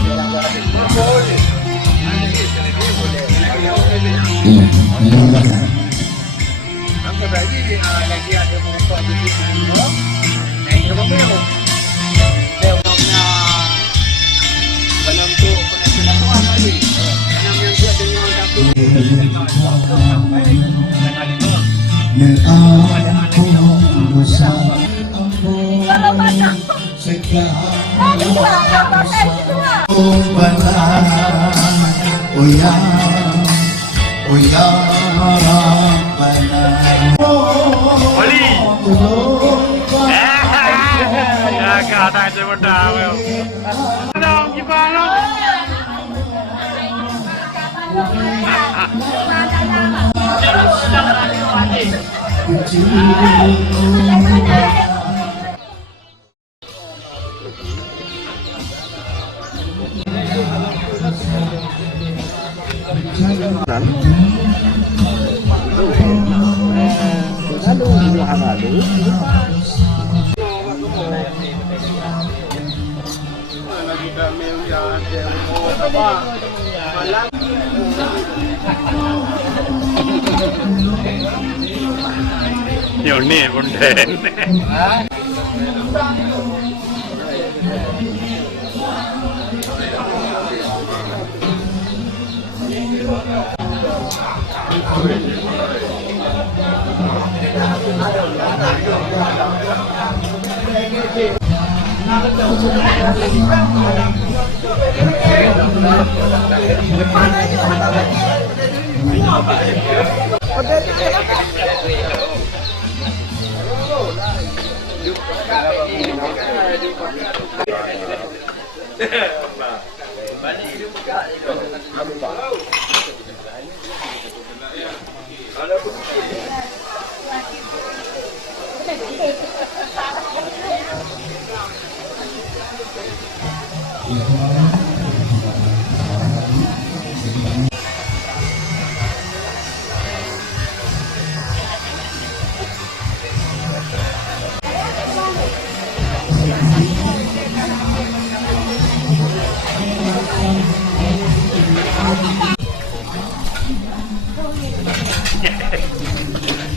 Iya, iya. Apa tadi lagi ada muka di sini dulu. Yang berapa? Dia punya penentu penentuan tadi. Karena yang dia dengan satu Oh ya, oh ya, Oli. Ya kata aja berdua. Dong gimana? Nhiều niềm còn đến.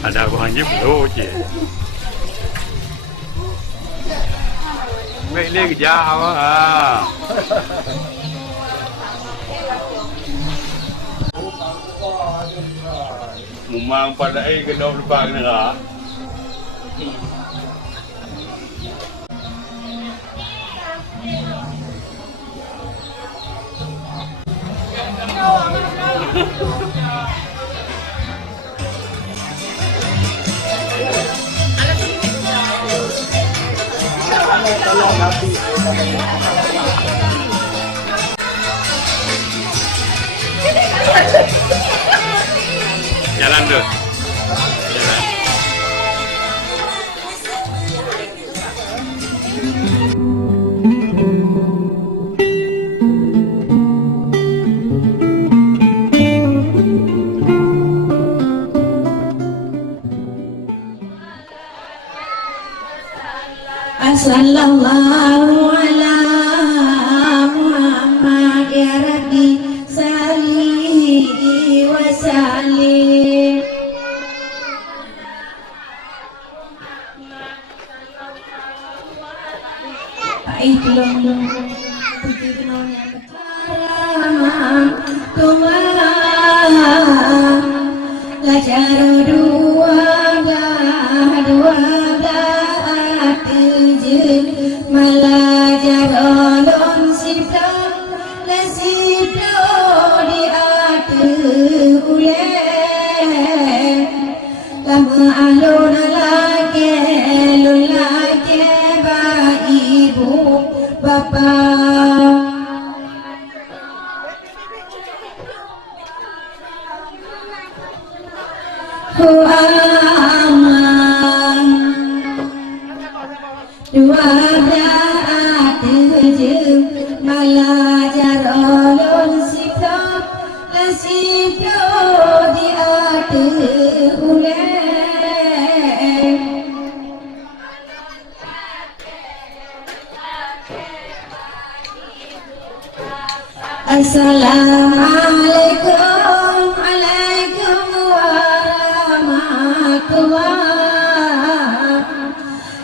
Ada aku hanya belum je. Mấy lên cái giá hả à? Mumang pada cái đâu depan nữa. Jalan tuh. Jalan. Sallallahu ala Muhammad ya Rabbi salli wa sallim. Baiklah puji yang berkaram Tuhan lajar dua malajar olon sipta lesipro di atu ule lama alon lake lulake ba ibu bapak. Dua berat tujuh malajar olon sipto lesipto di atu ule Assalamualaikum alaikum warahmatullah.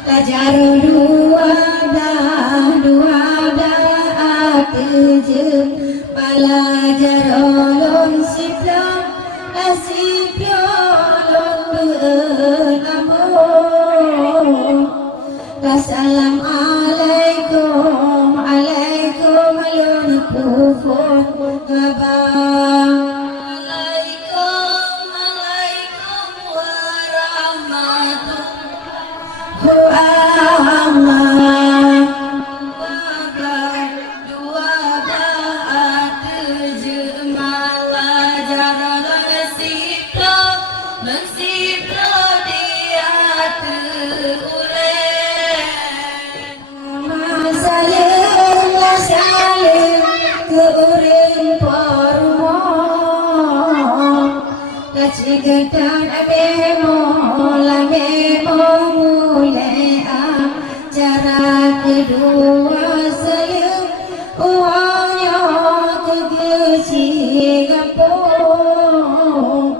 Lajar dua atujum balajar olon siplo asiplo lon kamu. Assalamualaikum alaikum alon kufur Ketan bemo mulai acara kedua selim uangnya kegeci gampung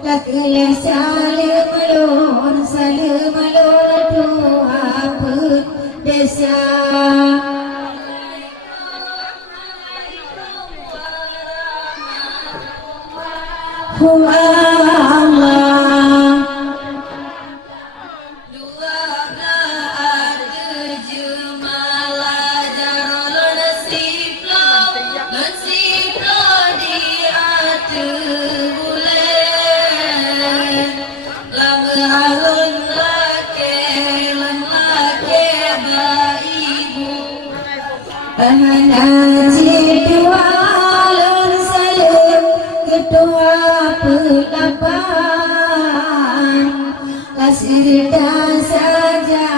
lakulah salim alun tua pun desa. Sirda saja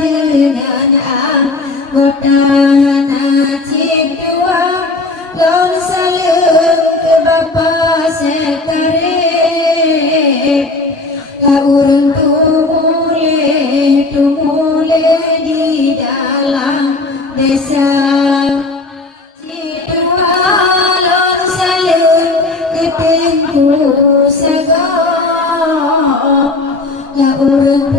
dengan anggota najib dua lon salam ke bapa sekretari ka urang tumule di dalam desa. Dua lon salam ke tengku ya urang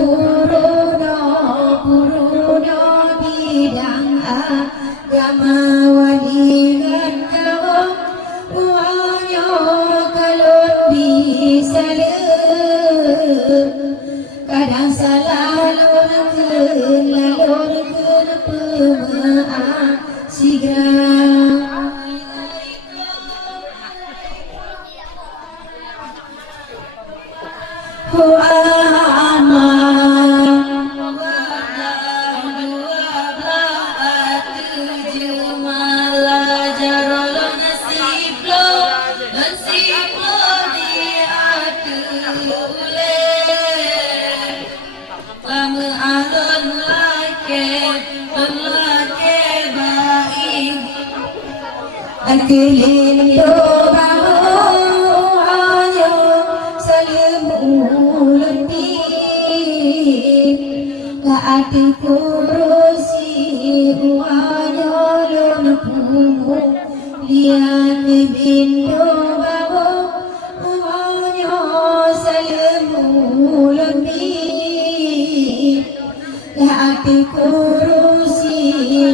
puruno bidang agama waligan kaum uangnya kalon bisa kadang lalur ke pemaaf sigra. Akhilin doa-doanya salim ulati kaati kurusi uanya lon pumu lian bin doa uanya salim ulati kaati kurusi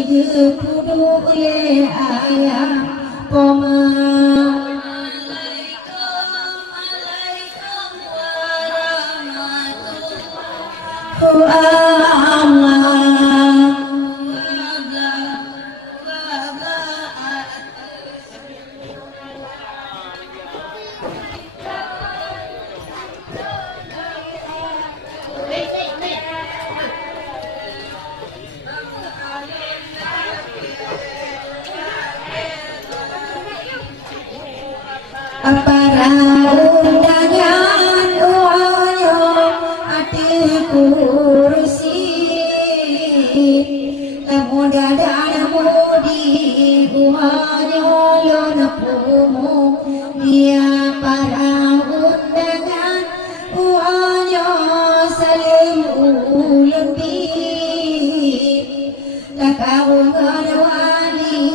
gepudu le ayam para undangan uangnya hati kursi namun dada mudi uangnya lon pumu dia para undangan uangnya salim ulembi tak kau ngadwali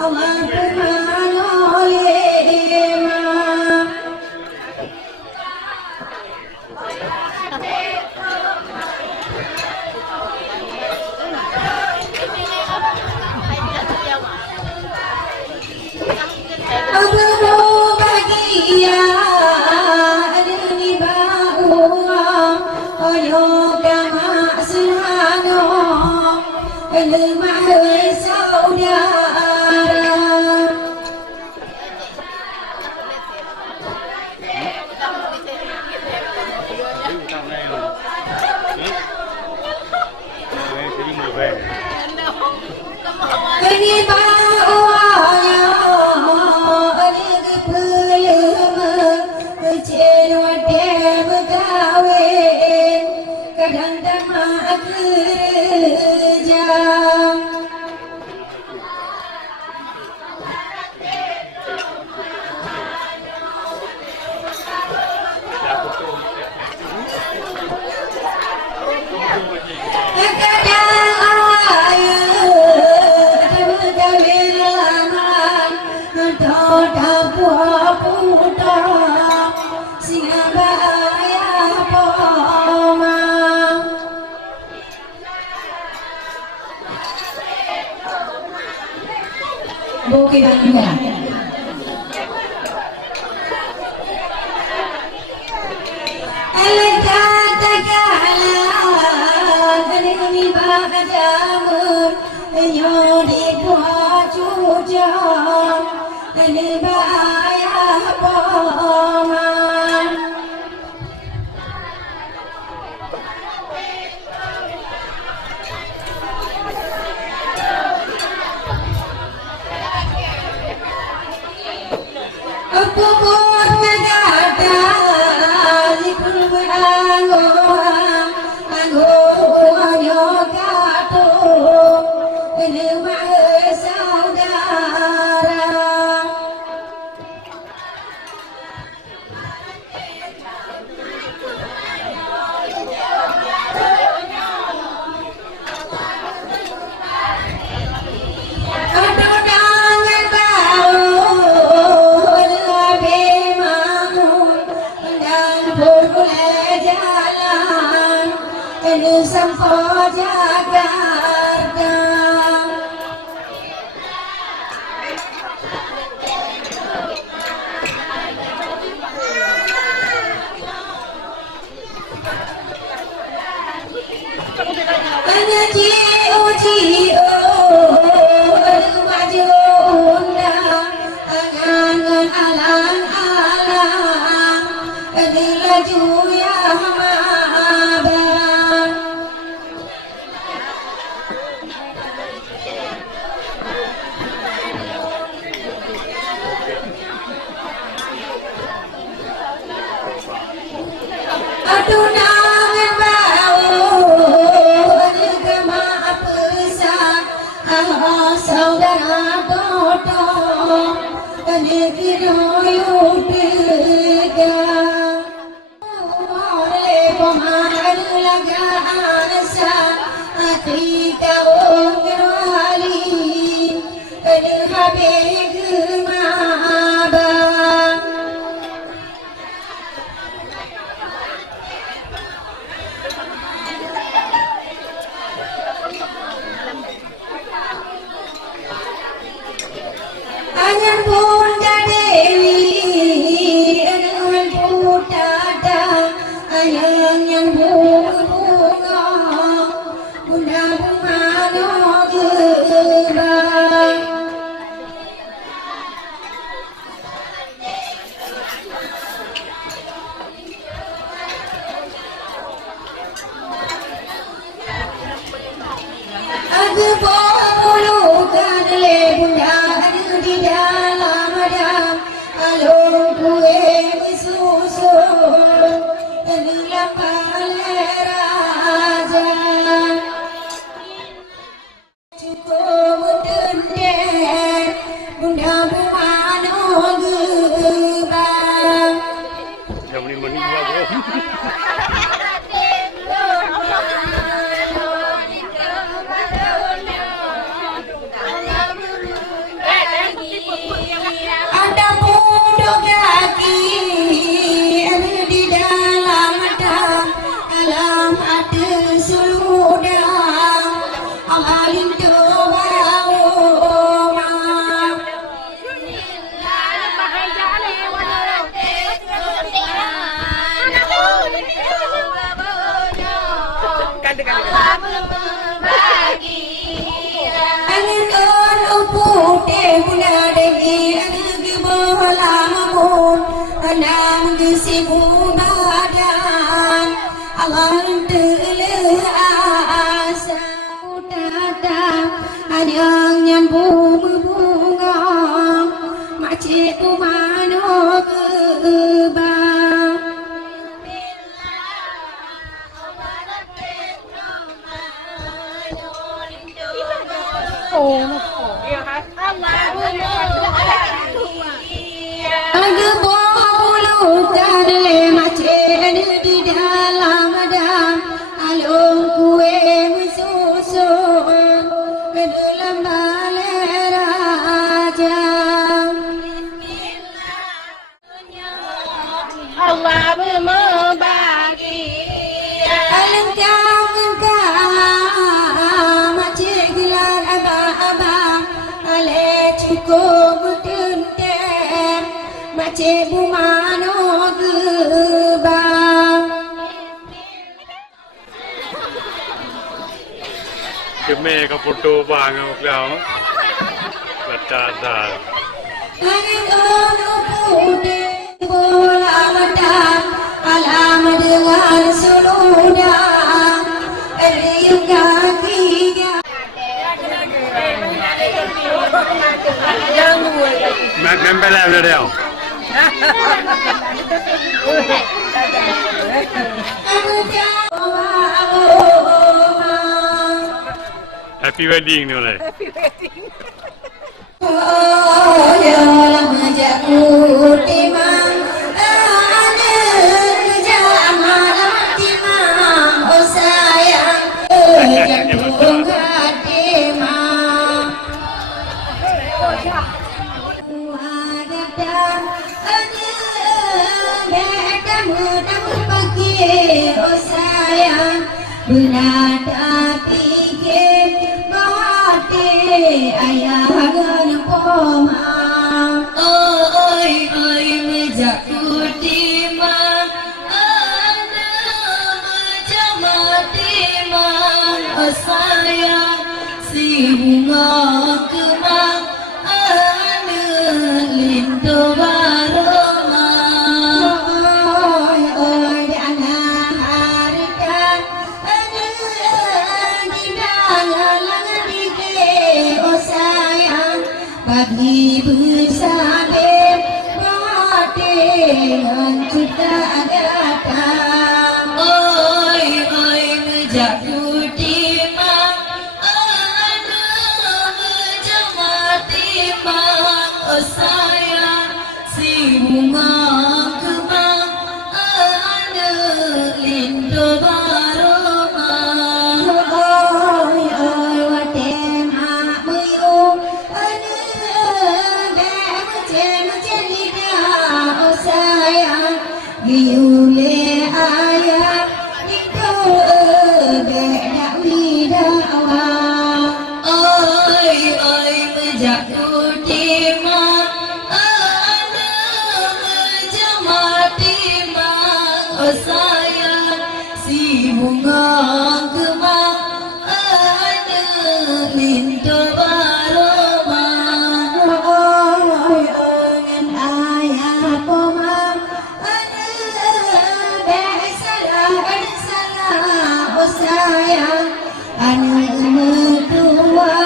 Allahumma nolema. Abu bahagia ni bawa ayo kama suano lemah saudara. Ini bawanya ini pelem cewa dem kawin kadang tak kerja. Bukit Anda. Sampo Jakarta. Hanya ciu-ciu maju undang angan alang-alang laju yang mabang. Aduh nangan bau gema pesan saudara Toto negeri pegang oleh pemalu lagaan sa hati kau ngerali habe gemabang. Anyan Bunda Dewi, anyan Bunda ayang yang bunga, Bunda Bumano gebang. Aku pulukan le Bunda di dalam adam alung kue susu dalam raja cukup mendendam Bunda Bumano gebang. Yang ini meninggal bro. Angin putih bulan degi angin bola mun anang gisimu badan Allah tele asa utata anyang nyambung bunga macik umano ba Lagu bolu tadle macen di dalam dam alung kue susun ke dalam balai raja. Allah membagi Alengkau macen gelar abang-abang ale cukup tentem macen bumano gebang. ਕਿ ਮੈਂ ਕਾ ਫੋਟੋ ਪਾਂਗਾ ਪਿਆਉ ਬੱਚਾ ਦਾ Angin putih bola medang alam dengan seludah riung kakinya ਮੈਂ ਪਹਿਲਾਂ ਲੜਿਆ happy wedding ਨੇ ਉਹਨੇ Oh ya lama jauh timang jangan timang oh sayang jantung hati mang wadadah mudah pagi oh sayang benada pikir bahati ayah gan poma oi oi mejak kutima ana majamati ma oh sayang si bunga kemang ana lindo baroma oi oi anak harikan ana di dalam oh sayang pagi bersama mati dengan kita datang oi oi mejak kutimang ana majamati ma oh sayang si bunga kemang ana lindo baroma oi oi watem amuyu ana macam lidah oh sayang giule ayah itu beda widawa oi oi mejak kutimang ana majamati ma oh sayang si bunga kemang ana lindo baroma oi oi ayah pomang ana salah oh sayang ana mertua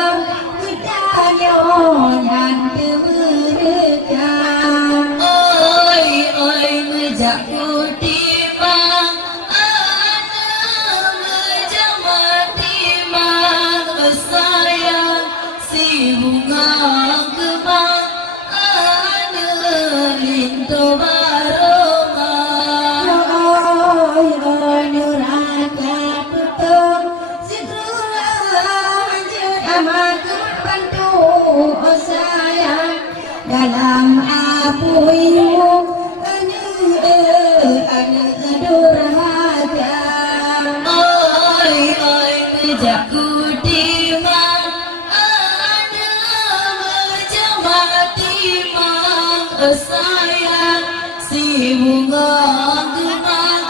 kita nyonya mereka oi oi mejak kutimang ana majamati ma oh sayang si bunga kemang ana lindo baroma oi oi nuraka putung sidrullah amat bantu oh sayang dalam apuimu ana durhaka oi oi mejak kutimang ana majamati ma oh sayang si bunga kemang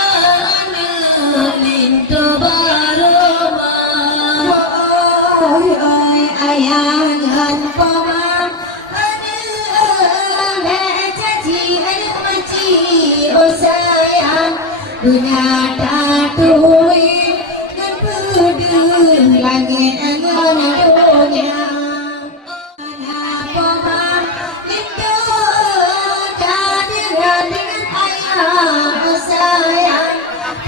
ana lindo baroma sayangan poma mẹ chachi machi oh sayang dunia tak tuhi dan berdua langit angan dunia poma itu tak dengan ayah oh sayang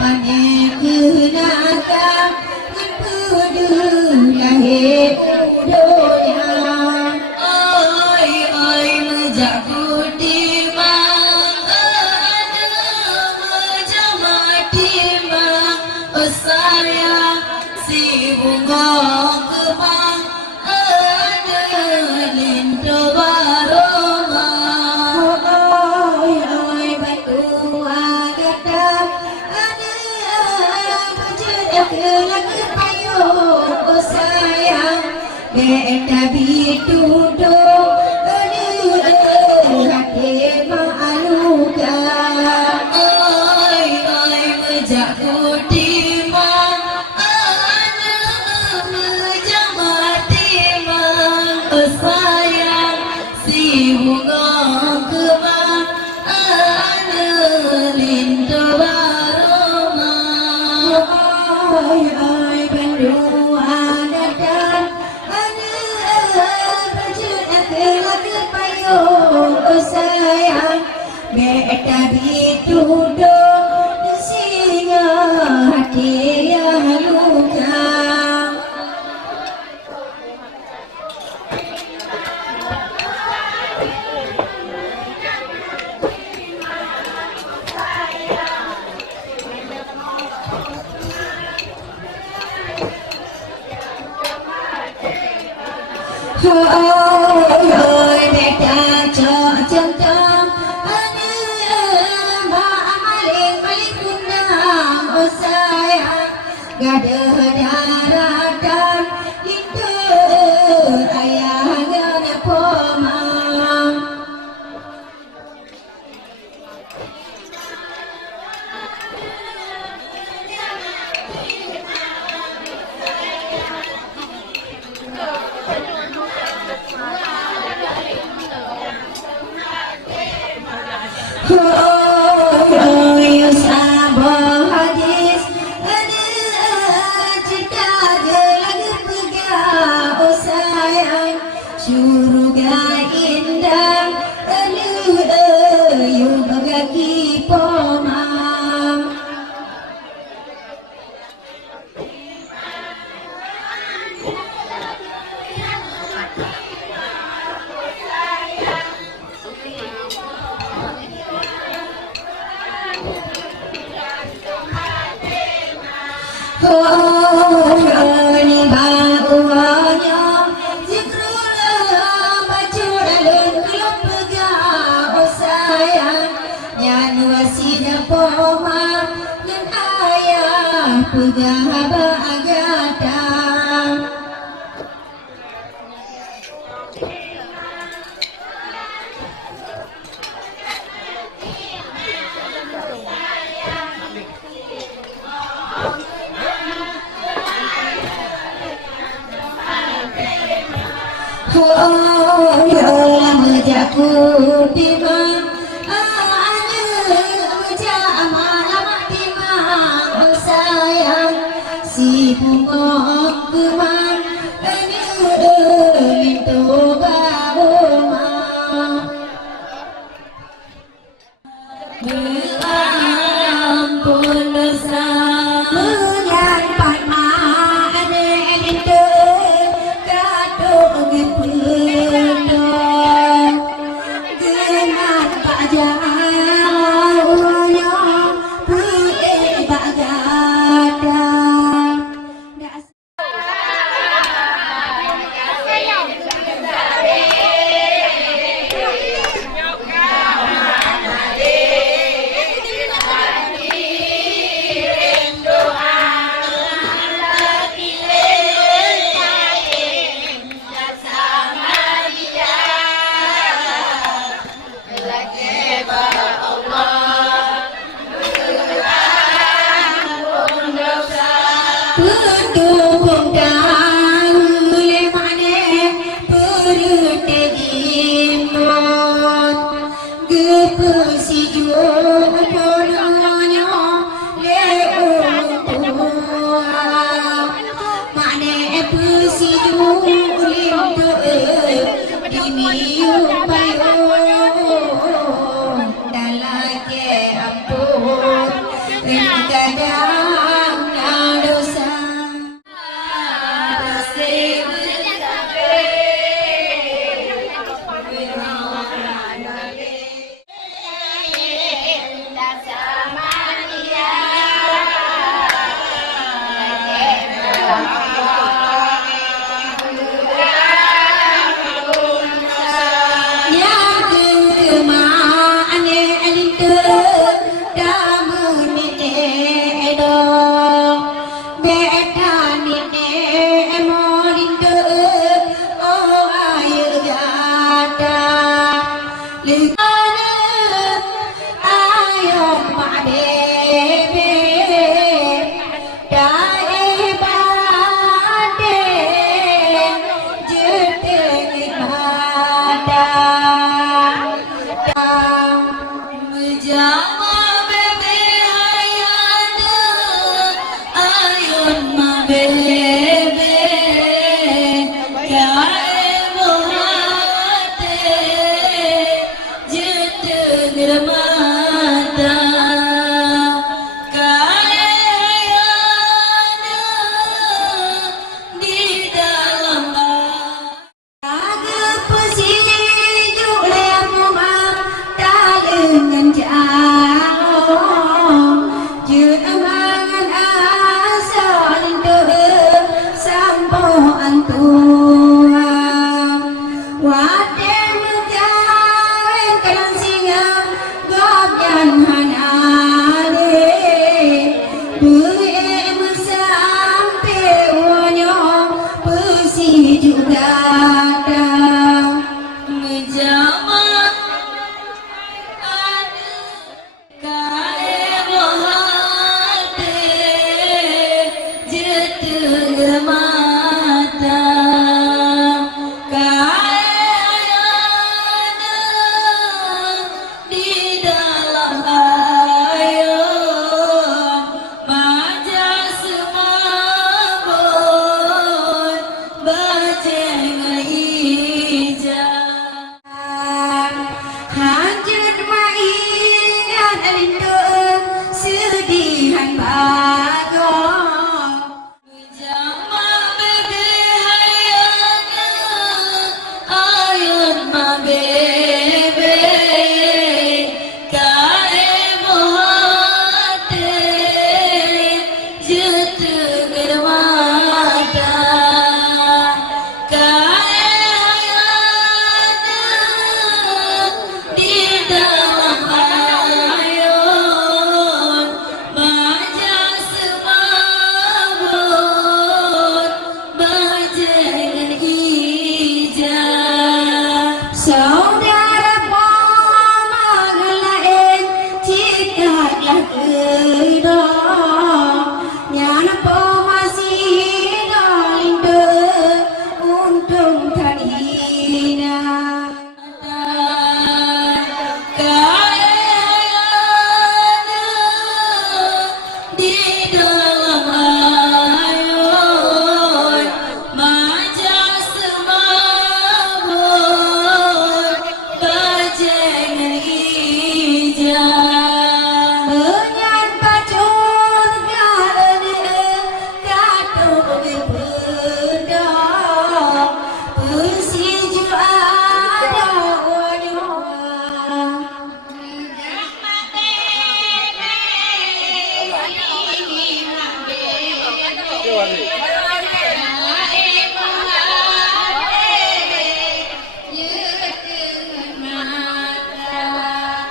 panik kenakan dan berdua langit dunia oi oi menjaku di sayang si bunga kembang ada lindu baroma oi oi batu agak ada wujud lagi payo oh sayang beta bitudo hati maluka oi oi menjaku sayang si bunga kembang ada lindu baroma oi oi berdua datang ada wujud lagi payo oh sayang beta bitudo singa hati yang luka ôi ơi mẹ cha cho chân tâm ba maling maling guna oh sayang gada daratan itu ayahnya nepoma oh sabah hadis cita lagi pegang oh sayang surga indah you bagaki poma oh ni baunya zikrullah baca dalam kelop pegang oh sayang nyan wasida poma nyan ayah pegang bagata oh lama jaku di mana lama di mana oh sayang si bunga kembang lindu baroma berampun dosa yang padma ada lindu kadung gepedo genat pak jauhnya putih pak gada ayo mak bebe dai bade jeteng mata menjama bebe ayana ayun mak bebe dai mohate jeteng mata kayana di dalam lagu pesiju lemu talengan jauh jemangan asal ke sampoan tua waden jawen kerang singa gobyan hanale duit sampai wonyo pesi juga ada menjama kae mohate jeteng mata kae ayana di dalam ayo majas mabon bajeng ijah hanjut mainan alindo sedihan bagong menjama bebe hayana ayun ma bebe kae mohate jeteng mata kae ayana di dalam ayun majas mabon bajeng ijah saudara pamagalain cikatlah kedo nyana masih ngalindo untung tadina kae ayana di dalam ayun majas mabon bajeng ijah menyan pacul gane katuk benda pesiju ada wonyo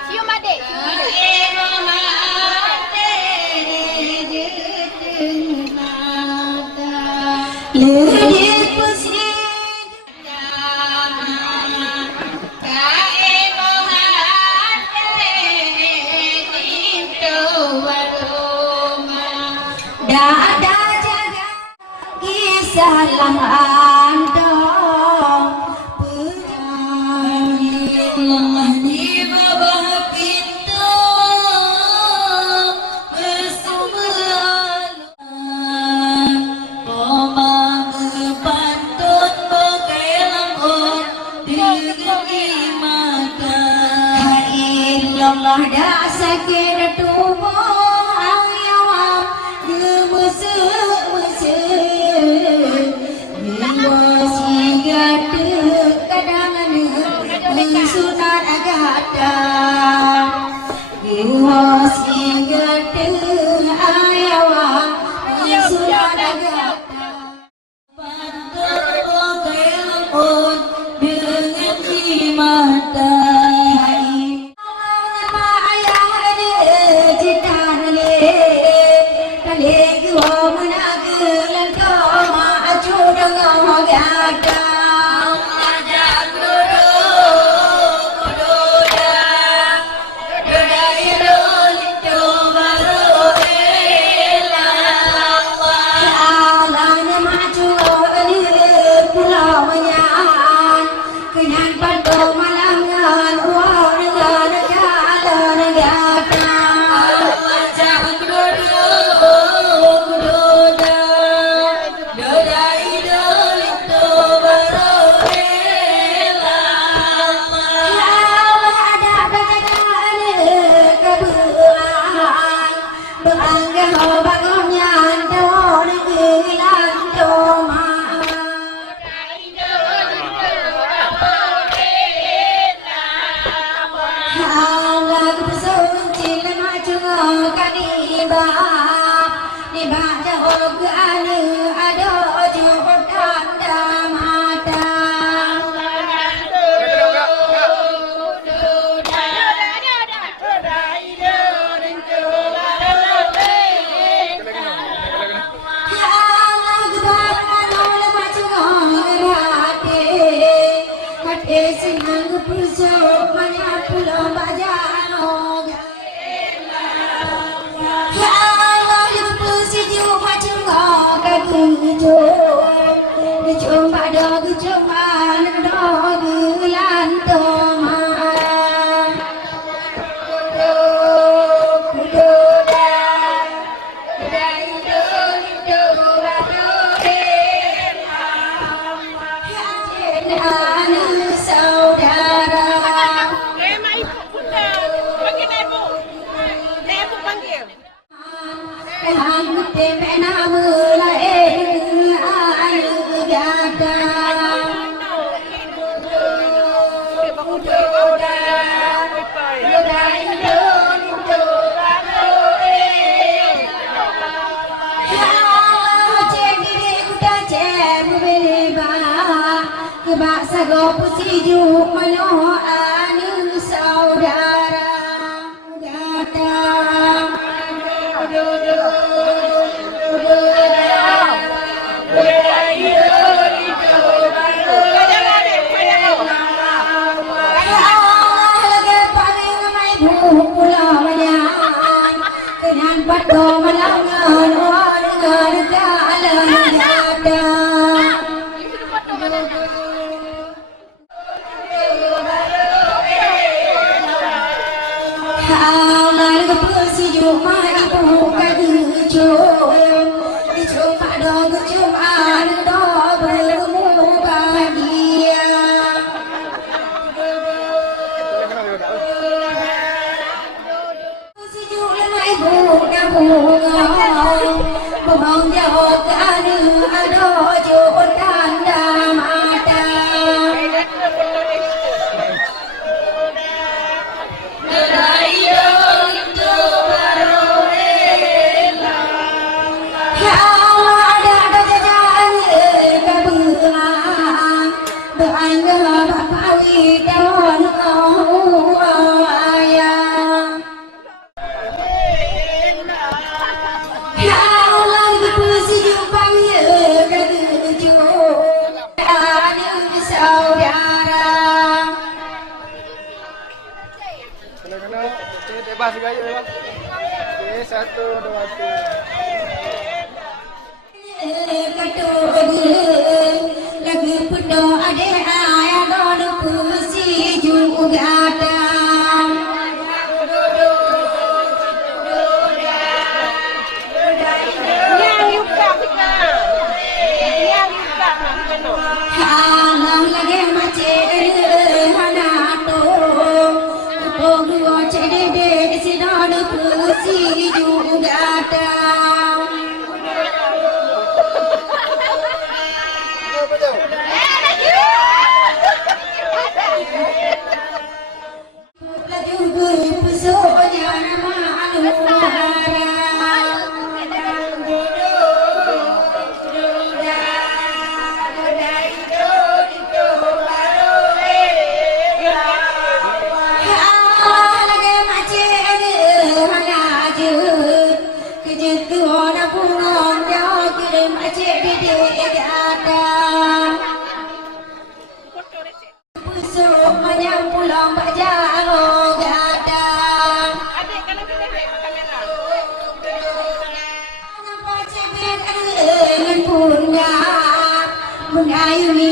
Cium adik. Lidik pesiju Kae mohate cinta waroma. dada jaga kisah lamandong penyanyi di bawah pintu bersumbelan omang pantun bekelang on dengan mata Allah dah sakit tubuh ayam gemesek-mesek jiwa sigata kadang-kadang sunat agata jiwa sigata ayam sunat agata pantun bekelang on dengan mata ba ni ba jauh anu ada jauh tanda mata Bebas juga aja bebas. Oke, 1, 2, 3. lagi pedo ade ayah dono pusi juga ada halang lagi macet hanato pogo cede si dono pusi juga ada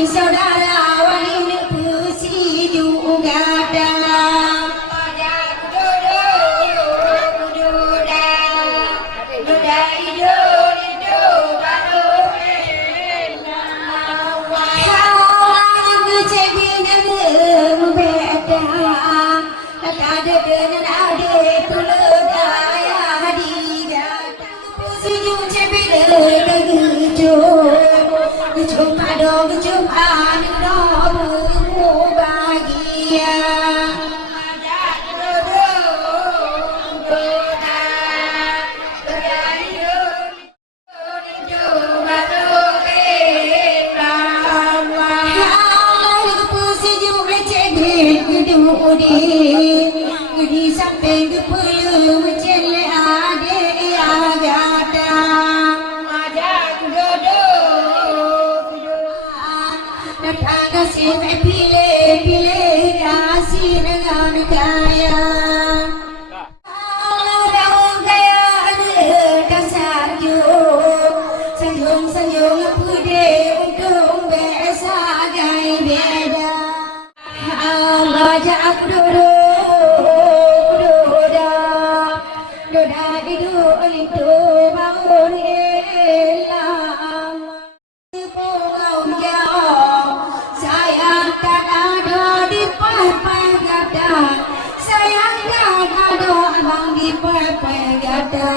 saudara wali pusi juga ada bahagia udi Gudi sampai kepala macam le ade agata Ada kudodo Datang kasih pilih kasih dengan kaya Sanjung pude untuk besagai beda Baca aku doda hidup itu bangun elang Pungau jauh sayang tak ada di papai gada Sayang tak ada abang di papai gada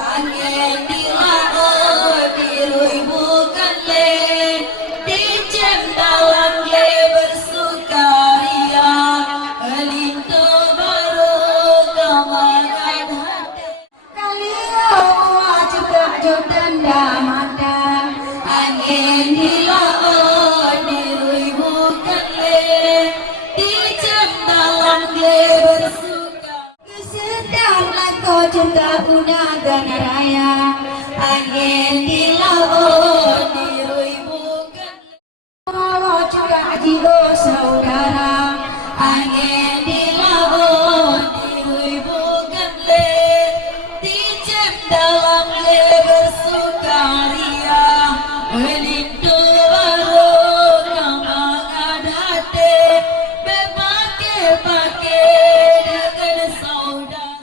Angin di laut dirui bukan le Dicem dalam le bersukaria Elinto baru kamaran hati Kalian juga jodan damada Angin di laut dirui bukan le Dicem dalam le bersukaria Sedang kau juga unagan raya Angin di laut dirui bukan Walau juga jiwa saudara Angin di laut dirui bukan le Dicem dalam le bersukaria Melintu baru kamangan hati Berpakai-pakai dengan saudara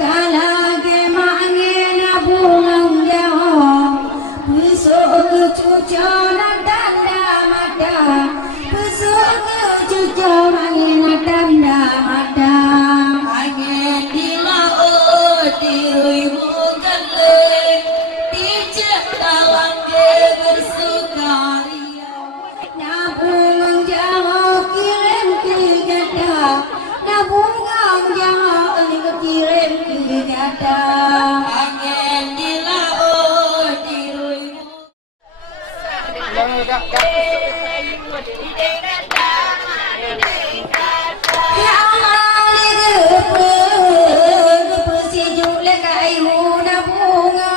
Kalage mangin abungang jauh Pusuk cucana tanda mata Pusuk cucana tanda mata Angin di laut dirui bukan le Dicek dalam le bersukaria Nabungang jauh kirim kegada Nabungang jauh kirim kegada Angin di laut dirui Ya Allah gepe sejuk le kayu nabunga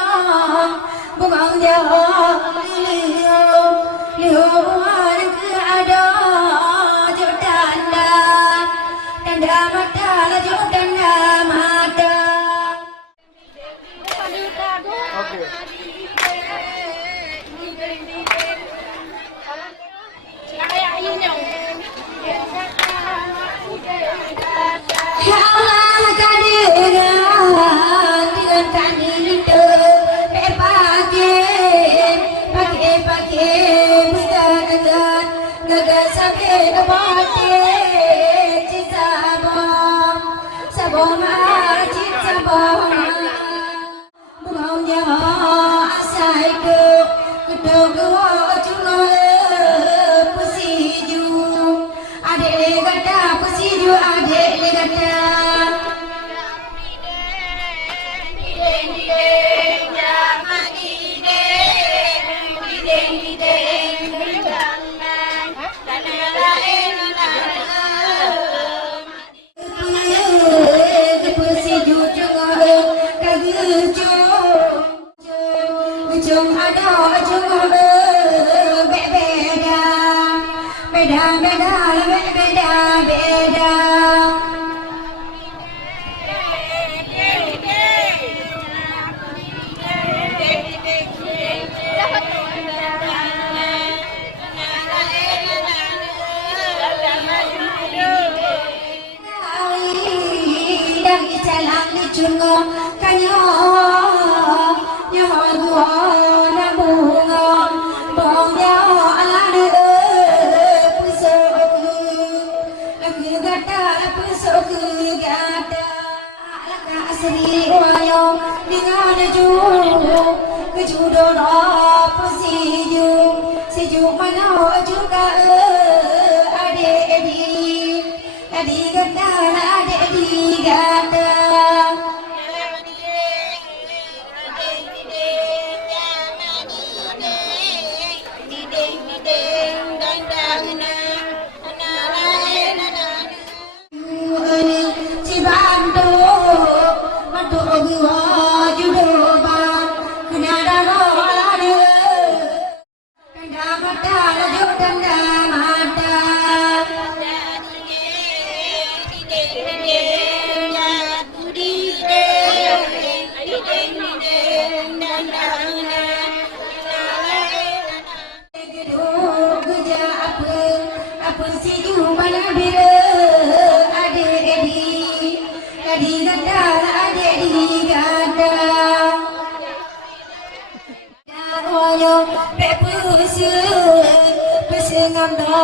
bungang jauh liuan ke ada jo tanda mata la jo tanda mata Ya Allah kadiran dengan kami itu pakai bukan gagal sampai kepati sabong marcin sabong bunga jauh asai kedua cuma pesiju adik kata pesiju adik kata beda chungo kanyo nyo duo na bungo bong yo ala de pusok gata pusok gata ala asri wayo dengan ju kejudo no siju mano juga adi gata adi gata ju bana bira ade di gada ade di gada Daroyo pepusu pesengam do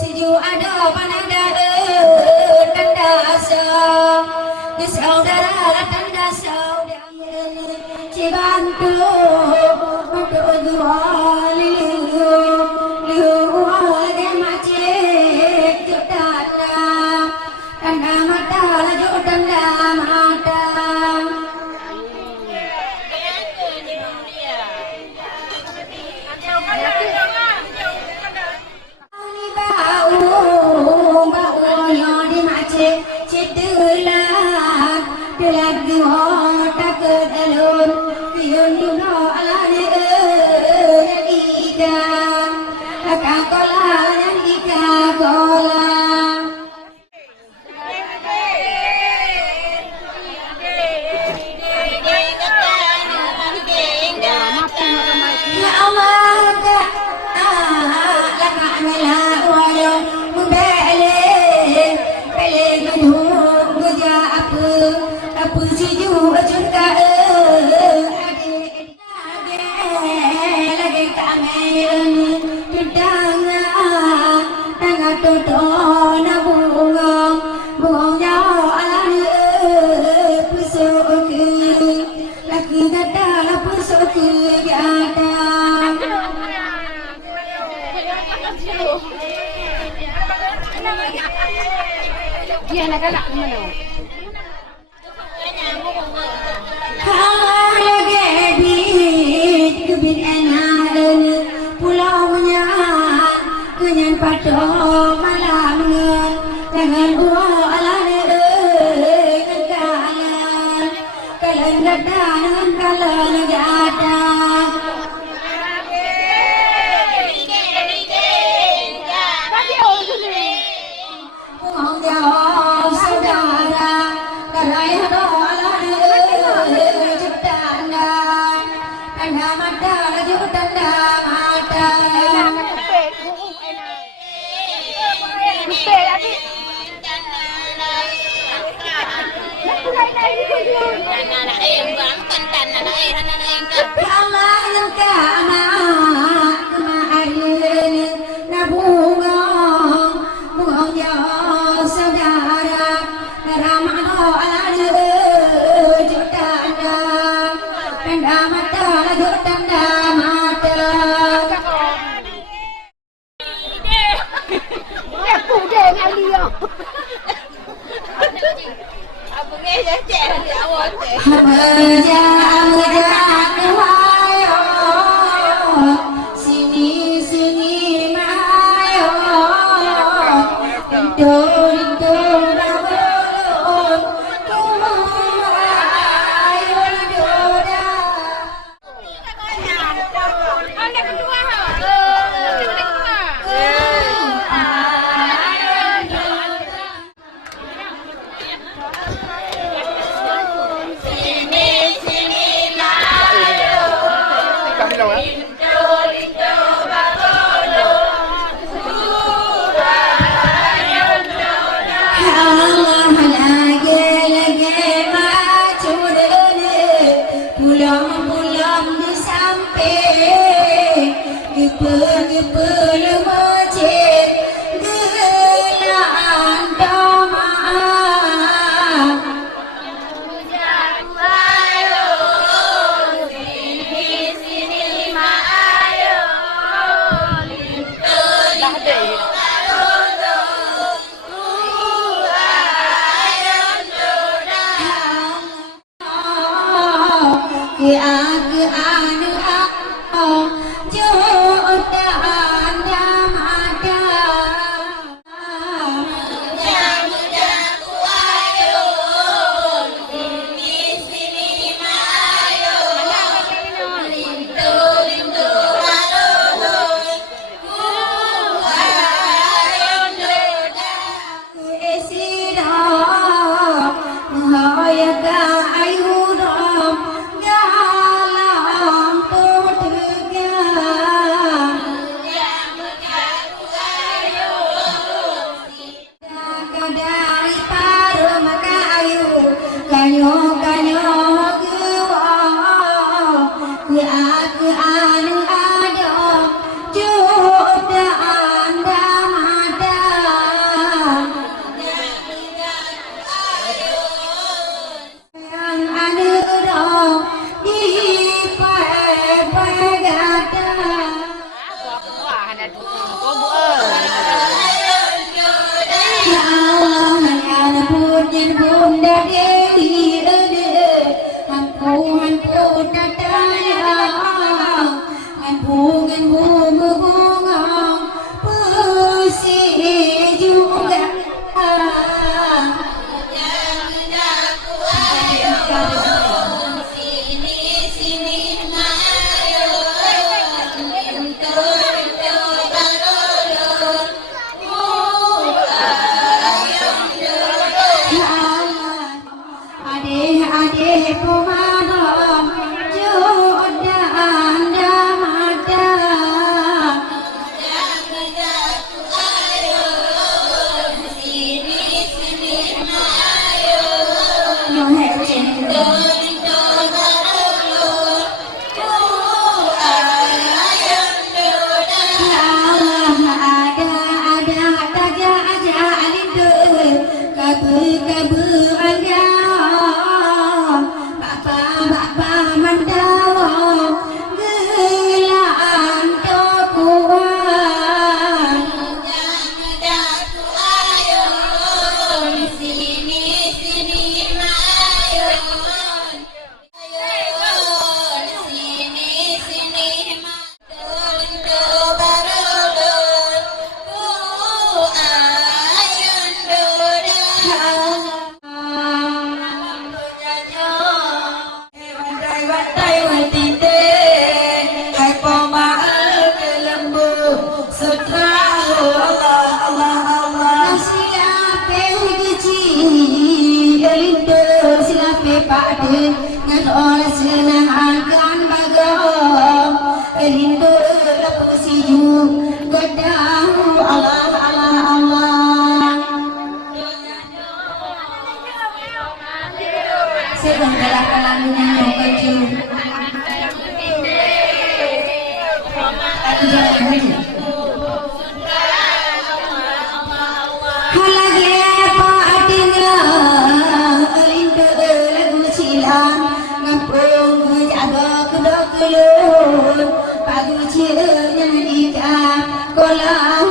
siju ada panada tanda asam saudara tanda saudara cibantu untuk dua liu ada macet tanda mata laju tanda mata Dia anak-anak mana? kabur anda bapa mandau gelaan tokuan Datu ayo sini mayon ayo sini madon do barolon ayun doda Watai watite hai pemaal kelembu sutra Allah silape kecil itu silape pade ngadol senang akan bagong rindu lepas siju gedang Allah sedang kalah-kalahnya baju halage paatinya rindu lagu silang ngampung jaga kedok-kedok pagi cianya ika kolam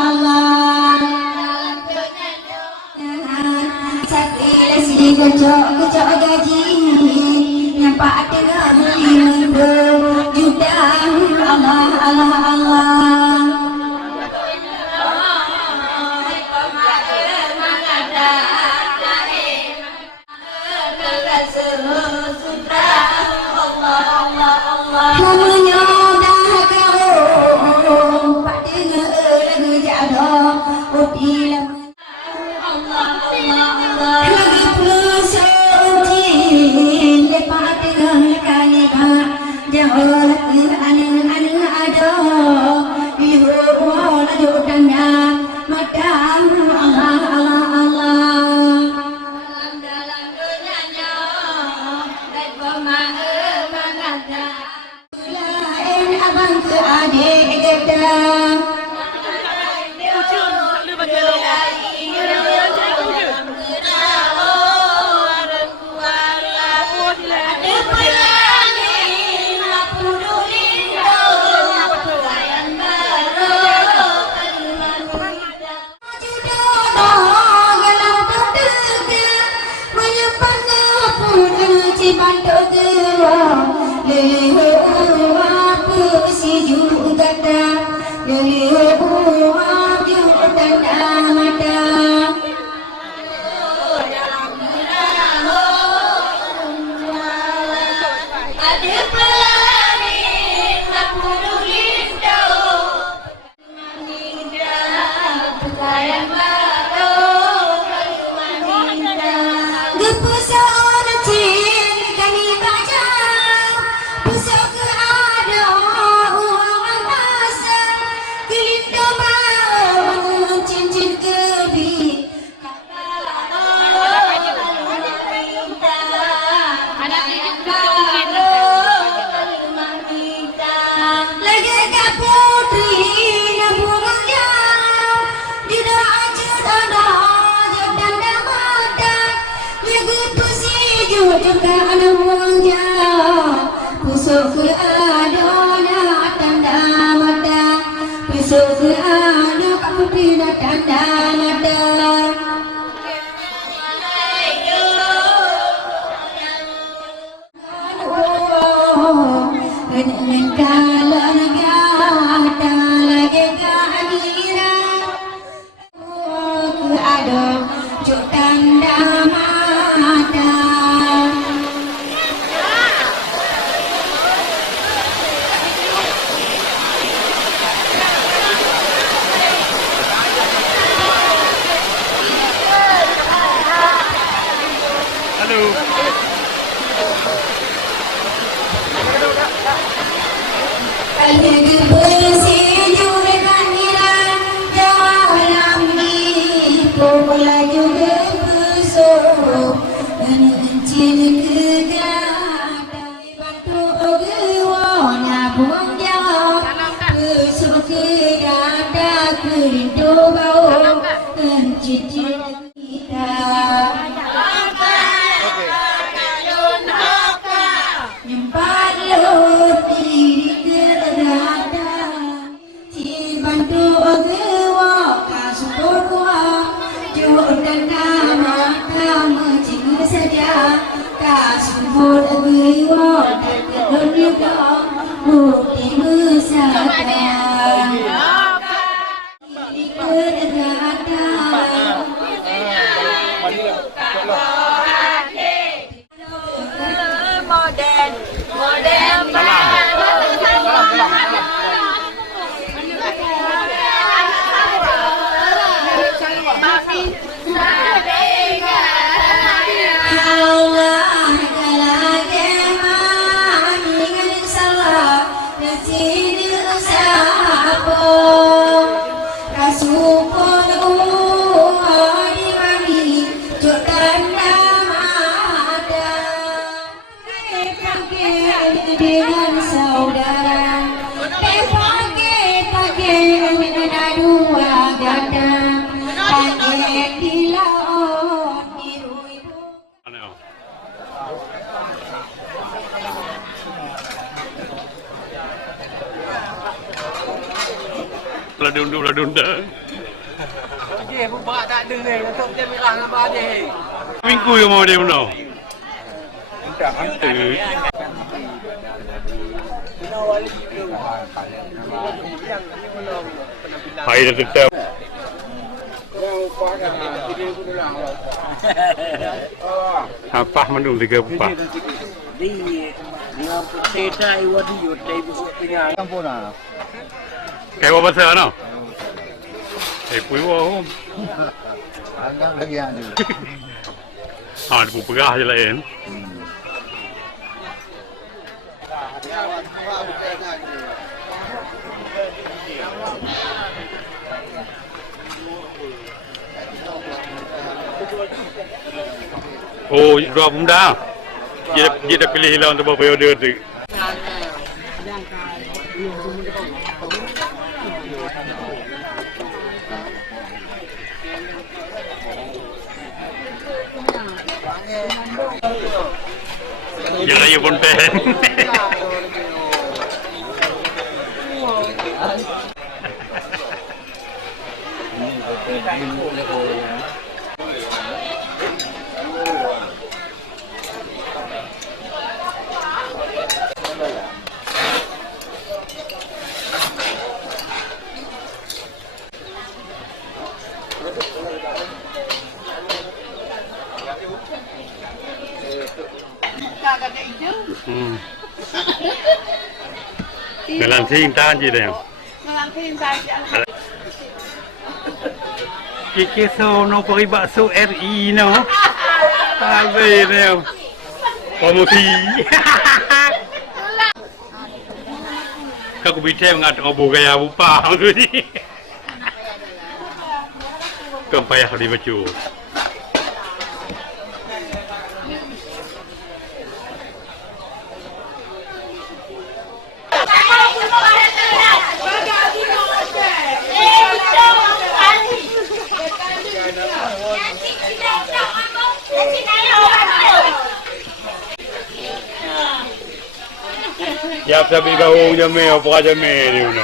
Allah si gejok gaji nampak dengan mendung judah Allah namanya dah kau pak dengar lagu jadoh utilah lagi pesantin lepas dengan kalima jauh anu ada ibu laju tanda mata Allah dalam dunianya dan pemaham lain abang ke adik kita Modern, modern Allah kalage maningan salah nasir sapo rasupon uari mani jodan namada pakai dengan saudara pakai dengan dua gada pakai di laut biru ibu. Ladun dah. Dia buat tak ada ni, untuk dia merah gambar dia. Minggu yang mau dia mana? Hai dah tetap. Apa mendung tiga apa? Kayak apa pasal no? Pui wah. Anggap lagi ada. Ada pun pegah je lain. Oh, dua benda. Dia dah pilih hilang untuk periode tu. Dia raya pun pen. Dalam cinta je dah. Kiki so no peri bakso RI no. Habis dia. Promosi. Kau bicara mengat obo gaya bupa tu ni. Kau payah di bacu. Ya sabi kau jame apa jame ni uno.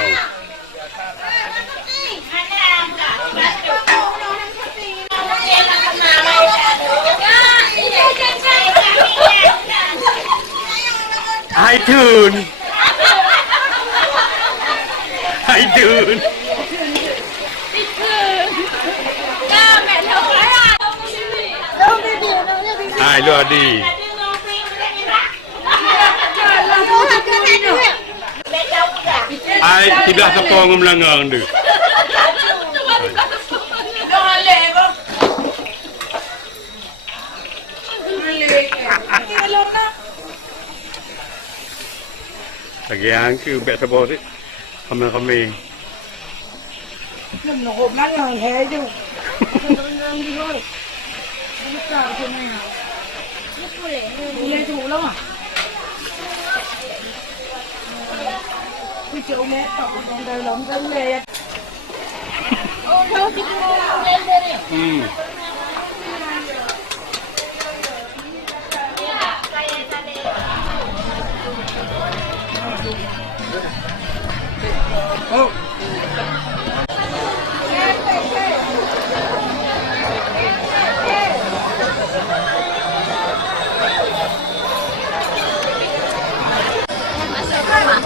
Hai Tun. Hai Tun. Hai lu Adi. Hai tidak sepong melanggang tu. Lagi angku bet sebor tu. Kami. Nó hộp lắm là thế chứ. Lê thủ lắm à? Cái chỗ lê tộc còn đời lắm cái lê. Oh. Hãy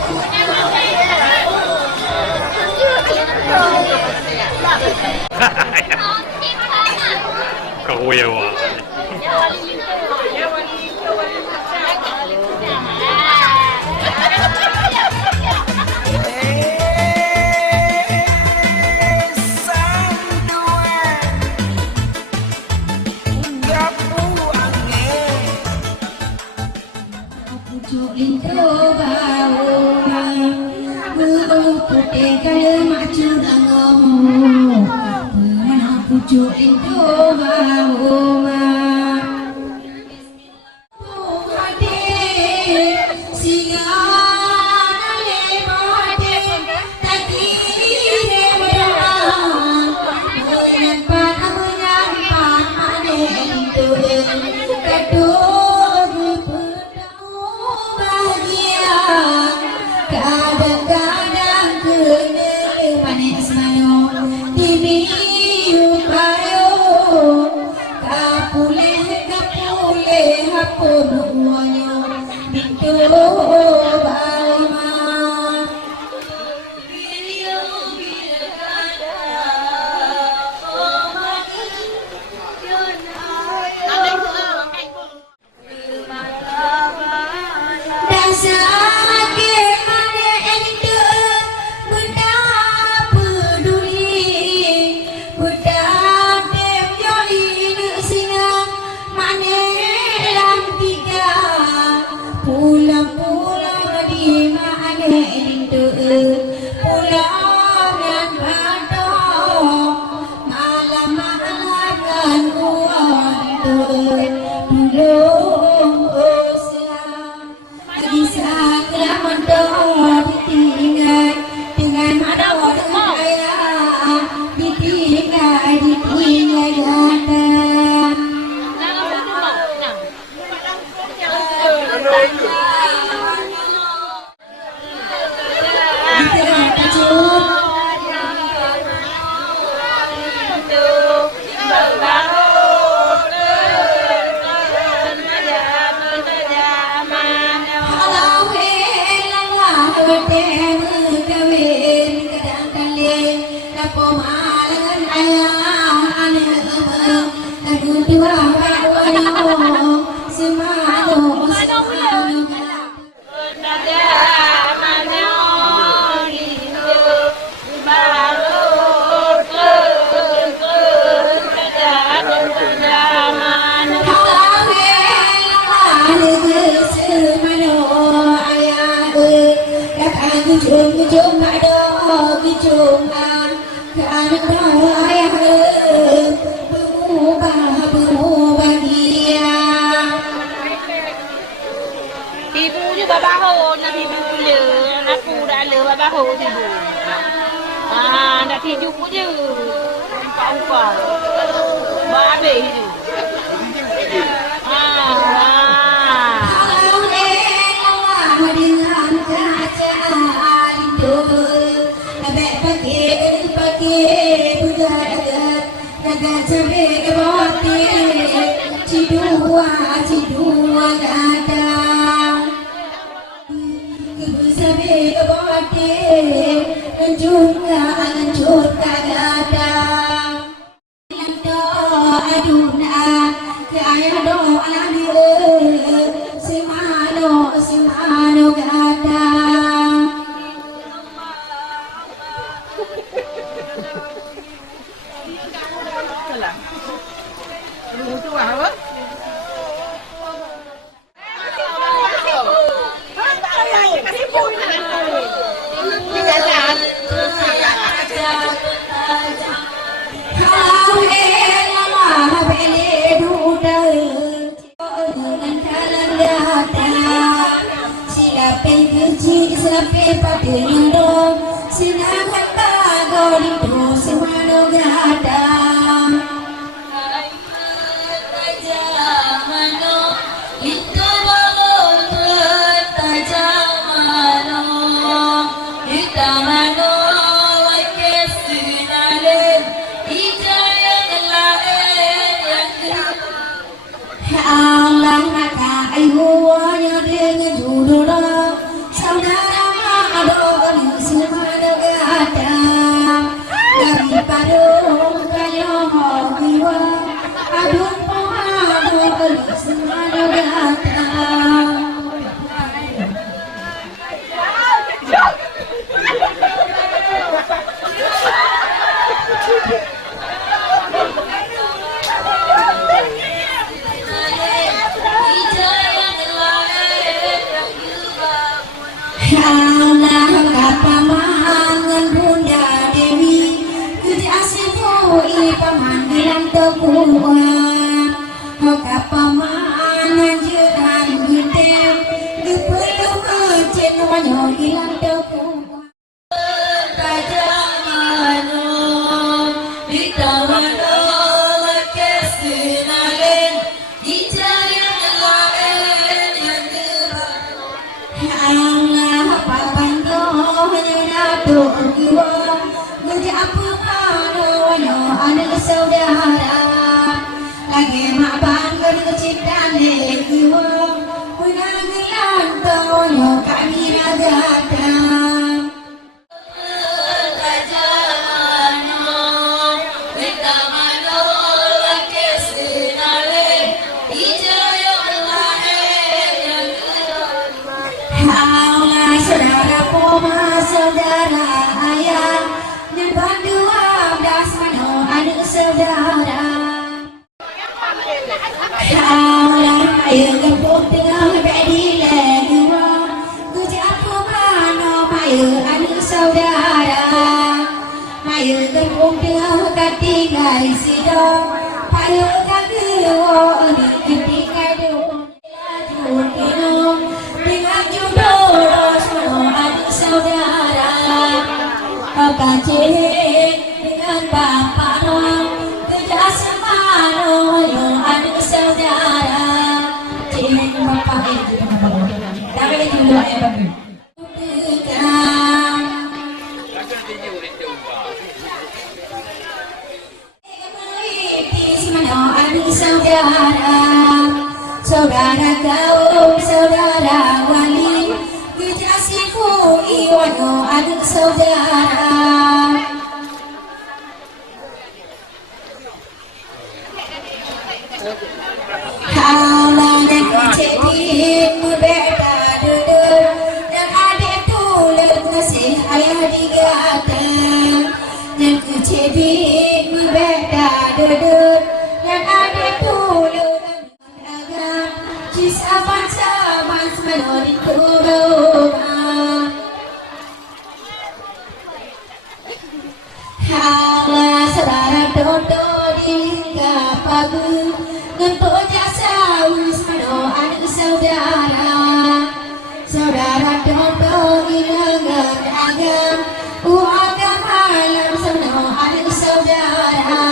subscribe cho kênh Ghiền Mì Gõ để không bỏ lỡ những video hấp dẫn. kawewa. pucuk lintu bau putih kaya macun angom mana pucuk lintu bau Ibu juga bahu nak ibu le, aku dah le bahu ibu. Nak tidur je. Umpah-umpah. Babe itu. Saudara, aduh, Aduh pohon gelis selalu datang. Allah kapamangan Bunda Dewi Gede asifu i pamanggilan tepuan kapamangan jeran hitem Gepelu ngecen wanyo hilang tepuan Kajamano ditawano kesenalen Ijayang lain yang Allah papanto nyeratu kiwa Gede apa kano anak saudara Lagi maban gede ciptane kiwa Unagilan tono kami ragatan saudara ayah nyembah dua belas mano anak saudara Allah ayo gempuk tengah bedile dua tujuh aku mano ayo anak saudara ayo gempuk tengah katingai sidong ayo kagio ni ketika dong dengan jodoh saudara kacih dengan bapak roh kerja semano yang adik saudara cing bapak itu tapi itu bapak saudara saudara kau saudara wali kejasiku iwano adik saudara Allah dan kecedih berbeda duduk dan adik tulen kasih ayah digata dan kecedih berbeda duduk dan adik tulen agam kisah saban menurut turun Allah saudara dodo hingga pagi untuk jasa wismano anak saudara saudara dodo ilangan agam agam malam semano anak saudara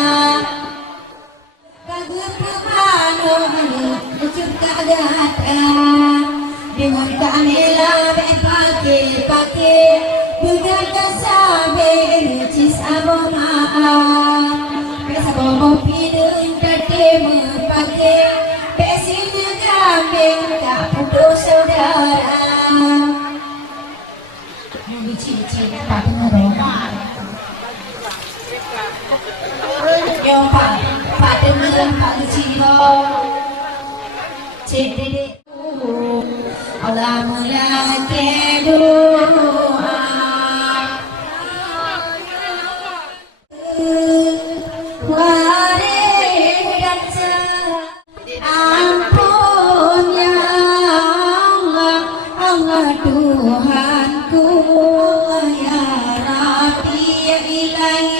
pagi pemano anak juga datang dengan kamera pakai dengan kasabe lucis aboma pesa bobo pidun tate pakai pesinya kambing tak putus saudara cici tak dengar yo pak dengar pak ciro cedede Allah mula doa ampun ya Allah Tuhanku ya Rabbi ya Ilahi